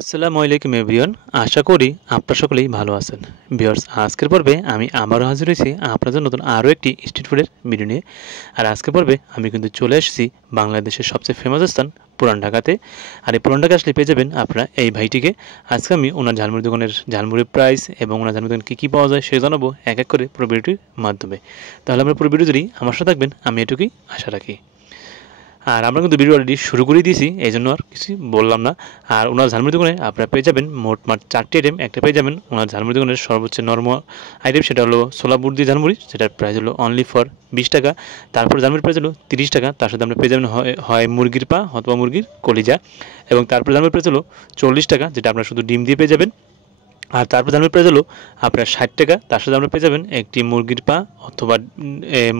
আসসালামু আলাইকুম এভরিওয়ান। আশা করি আপনারা সকলেই ভালো আছেন। ভিউয়ার্স, আজকের পর্বে আমি আবারও হাজির হয়েছি আপনাদের নতুন আরও একটি স্ট্রিট ফুডের ভিডিও নিয়ে। আর আজকের পর্বে আমি কিন্তু চলে এসেছি বাংলাদেশের সবচেয়ে ফেমাস স্থান পুরান ঢাকাতে। আর এই পুরান ঢাকা আসলে পেয়ে যাবেন আপনারা এই ভাইটিকে। আজকে আমি ওনার ঝালমুড়ি দোকানের ঝালমুড়ির প্রাইস এবং ওনার ঝালমুড়ি দোকানে কী কী পাওয়া যায় সে জানাবো এক এক করে পুরো ভিডিওটির মাধ্যমে। তাহলে আমরা পুরো ভিডিও যদি আমার সাথে থাকবেন আমি এটুকুই আশা রাখি। আর আমরা কিন্তু ভিডিও অলরেডি শুরু করে দিয়েছি, এই জন্য আর কিছু বললাম না। আর ওনার ঝালমুড়ি দোকানে আপনারা পেয়ে যাবেন মোটমাট 4টি আইটেম। একটা পেয়ে যাবেন ওনার ঝালমুড়ি দোকানের সর্বোচ্চ নরমাল আইটেম, সেটা হলো ছোলা বুট দিয়ে ঝালমুড়ি, সেটার প্রাইস হলো অনলি ফর 20 টাকা। তারপর ঝালমুড়ির প্রাইস হলো 30 টাকা। তার সাথে আমরা পেয়ে যাবেন হয় মুরগির পা অথবা মুরগির কলিজা। এবং তারপর ঝালমুড়ির প্রাইস হলো 40 টাকা, যেটা আপনারা শুধু ডিম দিয়ে পেয়ে যাবেন। আর তারপর ঝালমুড়ির প্রাইস হলো আপনার 60 টাকা। তার সাথে আমরা পেয়ে যাবেন একটি মুরগির পা অথবা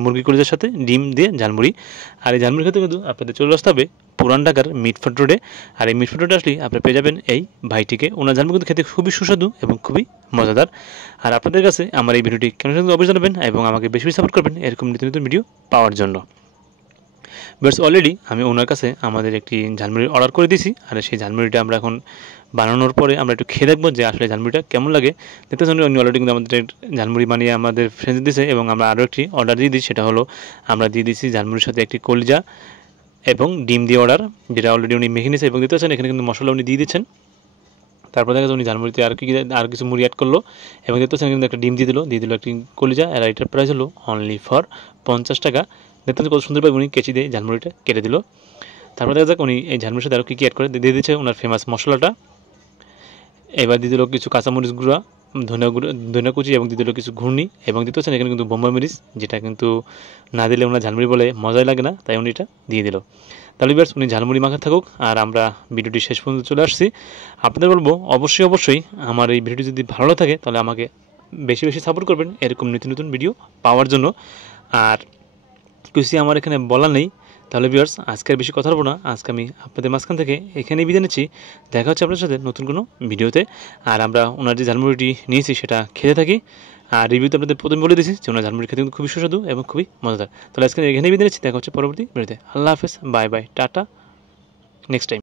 মুরগির কলিজার সাথে ডিম দিয়ে ঝালমুড়ি। আর এই ঝালমুড়ি খেতে কিন্তু আপনাদের চলে আসতে হবে পুরান ঢাকার মিটফোর্ড রোডে। আর এই মিটফোর্ড রোডে আসলেই আপনারা পেয়ে যাবেন এই ভাইটিকে। ওনার ঝালমুড়ি কিন্তু খেতে খুবই সুস্বাদু এবং খুবই মজাদার। আর আপনাদের কাছে আমার এই ভিডিওটি কেন অবশ্যই জানাবেন এবং আমাকে বেশি বেশি সাপোর্ট করবেন এরকম নিত্য নতুন ভিডিও পাওয়ার জন্য। বাট অলরেডি আমি ওনার কাছে আমাদের একটি ঝালমুড়ি অর্ডার করে দিয়েছি। আর সেই ঝালমুড়িটা আমরা এখন বানানোর পরে আমরা একটু খেয়ে দেখবো যে আসলে ঝালমুড়িটা কেমন লাগে। দেখতেছেন উনি অলরেডি কিন্তু আমাদের ঝালমুড়ি বানিয়ে আমাদের ফ্রেন্ড দিয়েছে এবং আমরা আরও একটি অর্ডার দিয়ে দিই, সেটা হলো আমরা দিয়ে দিয়েছি ঝালমুড়ির সাথে একটি কলিজা এবং ডিম দিয়ে অর্ডার, যেটা অলরেডি উনি মেখে নিয়েছে। এবং দেখতে পাচ্ছেন এখানে কিন্তু মশলা উনি দিয়ে দিচ্ছেন। তারপর দেখা যাচ্ছে উনি ঝালমুড়িতে আর কিছু মুড়ি অ্যাড করলো এবং দেখতে পাচ্ছেন কিন্তু একটা ডিম দিয়ে দিল একটি কলিজা। আর এটার প্রাইস হলো অনলি ফর 50 টাকা। দেখতে কত সুন্দরভাবে উনি কেচি দিয়ে ঝালমুড়িটা কেটে দিল। তারপর দেখা যাক উনি এই ঝালমুড়ির সাথে আরও কী কী অ্যাড করে দিয়ে দিচ্ছে ওনার ফেমাস মশলাটা। এবার দিয়ে দিল কিছু কাঁচামরিচ গুঁড়া, ধনিয়া কুচি এবং দিয়ে দিল কিছু ঘূর্ণি। এবং দিতে পাচ্ছেন এখানে কিন্তু বোম্বাই মরিচ, যেটা কিন্তু না দিলে ওনার ঝালমুড়ি বলে মজাই লাগে না, তাই উনি এটা দিয়ে দিল। তাহলে ভিউয়ার্স, উনি ঝালমুড়ি মাখা থাকুক আর আমরা ভিডিওটি শেষ পর্যন্ত চলে আসছি। আপনাদের বলবো অবশ্যই আমার এই ভিডিওটি যদি ভালো থাকে তাহলে আমাকে বেশি বেশি সাপোর্ট করবেন এরকম নতুন নতুন ভিডিও পাওয়ার জন্য। আর কিছু আমার এখানে বলা নেই। তাহলে ভিউয়ার্স, আজকে আর বেশি কথা বলবো না। আজকে আমি আপনাদের মাঝখান থেকে এখানেই বিদায় নিচ্ছি। দেখা হচ্ছে আপনার সাথে নতুন কোনো ভিডিওতে। আর আমরা ওনার যে ঝালমুড়িটি নিয়েছি সেটা খেতে থাকি। আর রিভিউতে আপনাদের প্রথমে বলে দিয়েছি যে ওনার ঝালমুড়ি খেতে কিন্তু খুবই সুস্বাদু এবং খুবই মজাদার। তাহলে আজকে এখানেই বিদায় নিচ্ছি। দেখা হচ্ছে পরবর্তী ভিডিওতে। আল্লাহ হাফেজ, bye bye, tata, next time.